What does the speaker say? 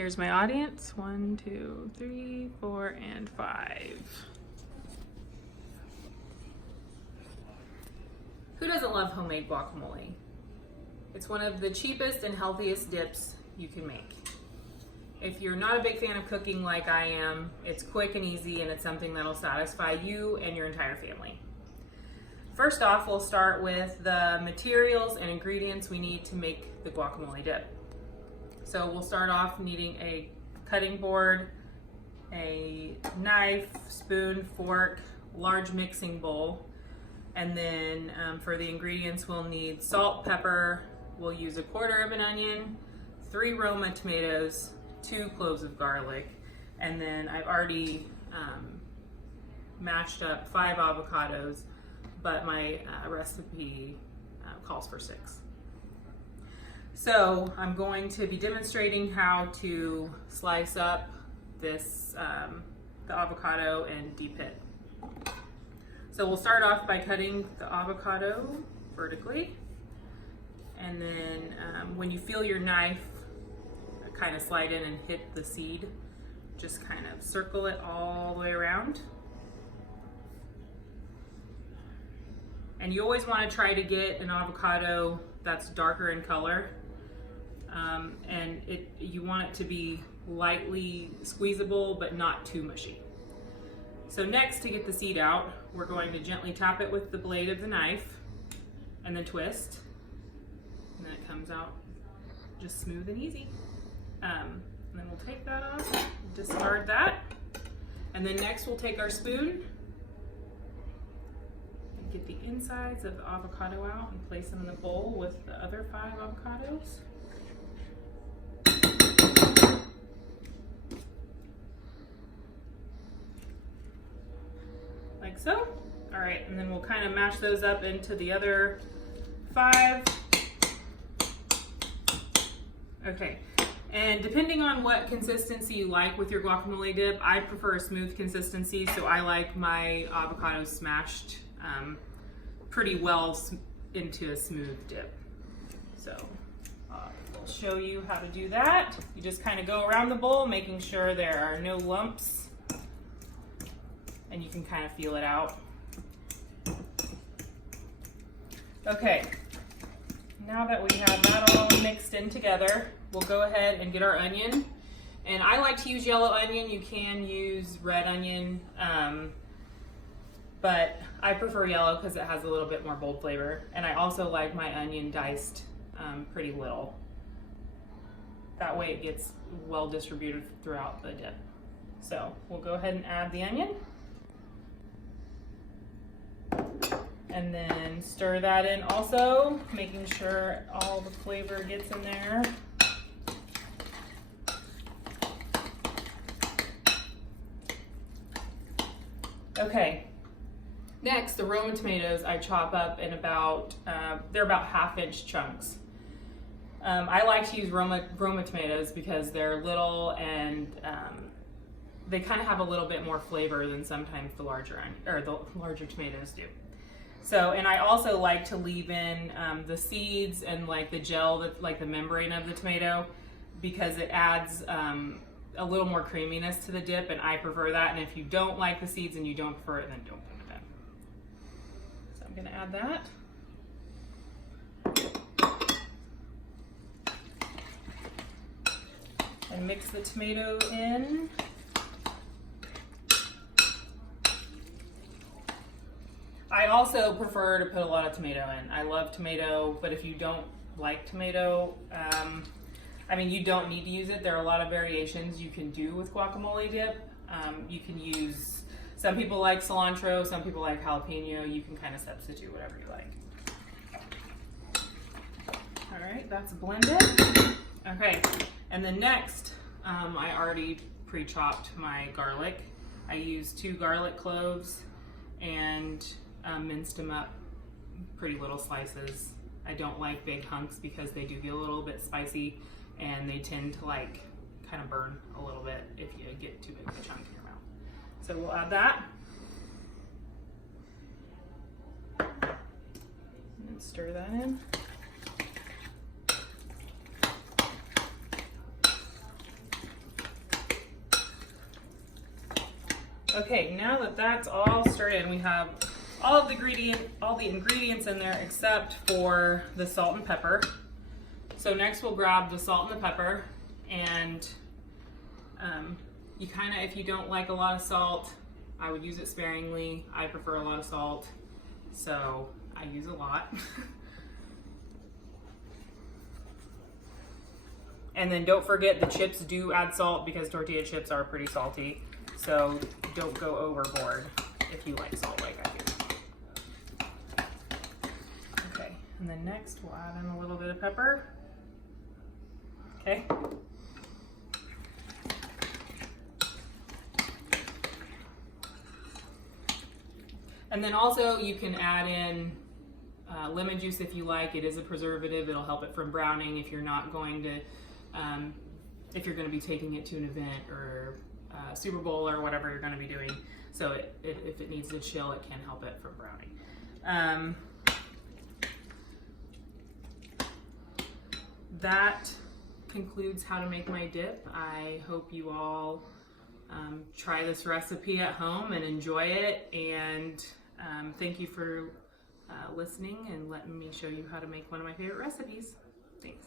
Here's my audience. 1, 2, 3, 4, and 5. Who doesn't love homemade guacamole? It's one of the cheapest and healthiest dips you can make. If you're not a big fan of cooking like I am, it's quick and easy, and it's something that'll satisfy you and your entire family. First off, we'll start with the materials and ingredients we need to make the guacamole dip. So we'll start off needing a cutting board, a knife, spoon, fork, large mixing bowl, and then for the ingredients we'll need salt, pepper, we'll use 1/4 of an onion, 3 Roma tomatoes, 2 cloves of garlic, and then I've already mashed up 5 avocados, but my recipe calls for 6. So I'm going to be demonstrating how to slice up this the avocado and deep it. So we'll start off by cutting the avocado vertically, and then when you feel your knife kind of slide in and hit the seed, just kind of circle it all the way around. And you always want to try to get an avocado that's darker in color, and you want it to be lightly squeezable but not too mushy. So next, to get the seed out, we're going to gently tap it with the blade of the knife and then twist, and then it comes out just smooth and easy. And then we'll take that off, discard that, and then next we'll take our spoon and get the insides of the avocado out and place them in the bowl with the other 5 avocados. Like so. All right, and then we'll kind of mash those up into the other 5. Okay. And depending on what consistency you like with your guacamole dip, I prefer a smooth consistency, so I like my avocados smashed pretty well into a smooth dip. So we'll show you how to do that. You just kind of go around the bowl, making sure there are no lumps, and you can kind of feel it out. Okay, now that we have that all mixed in together, we'll go ahead and get our onion. And I like to use yellow onion. You can use red onion, but I prefer yellow because it has a little bit more bold flavor. And I also like my onion diced pretty little. That way it gets well distributed throughout the dip. So we'll go ahead and add the onion. And then stir that in also, making sure all the flavor gets in there. Okay, next the Roma tomatoes I chop up in about, they're about 1/2-inch chunks. I like to use Roma tomatoes because they're little and they kind of have a little bit more flavor than sometimes the larger tomatoes do. So, and I also like to leave in the seeds and like the gel, like the membrane of the tomato, because it adds a little more creaminess to the dip, and I prefer that. And if you don't like the seeds and you don't prefer it, then don't put it in. So I'm gonna add that. And mix the tomato in. I also prefer to put a lot of tomato in. I love tomato, but if you don't like tomato, I mean, you don't need to use it. There are a lot of variations you can do with guacamole dip. You can use, some people like cilantro, some people like jalapeno. You can kind of substitute whatever you like. All right, that's blended. Okay, and then next, I already pre-chopped my garlic. I used 2 garlic cloves and minced them up pretty little slices. I don't like big hunks because they do get a little bit spicy and they tend to like kind of burn a little bit if you get too big of a chunk in your mouth. So we'll add that. And stir that in. Okay, now that that's all stirred in, we have all the ingredients in there except for the salt and pepper. So next we'll grab the salt and the pepper, and you kind of, if you don't like a lot of salt, I would use it sparingly. I prefer a lot of salt, so I use a lot. And then don't forget the chips do add salt because tortilla chips are pretty salty. So don't go overboard if you like salt like I do. Okay, and then next we'll add in a little bit of pepper. Okay. And then also you can add in lemon juice if you like. It is a preservative. It'll help it from browning if you're not going to, if you're going to be taking it to an event or Super Bowl or whatever you're going to be doing. So if it needs to chill, it can help it from browning. That concludes how to make my dip. I hope you all try this recipe at home and enjoy it. And thank you for listening and letting me show you how to make one of my favorite recipes. Thanks.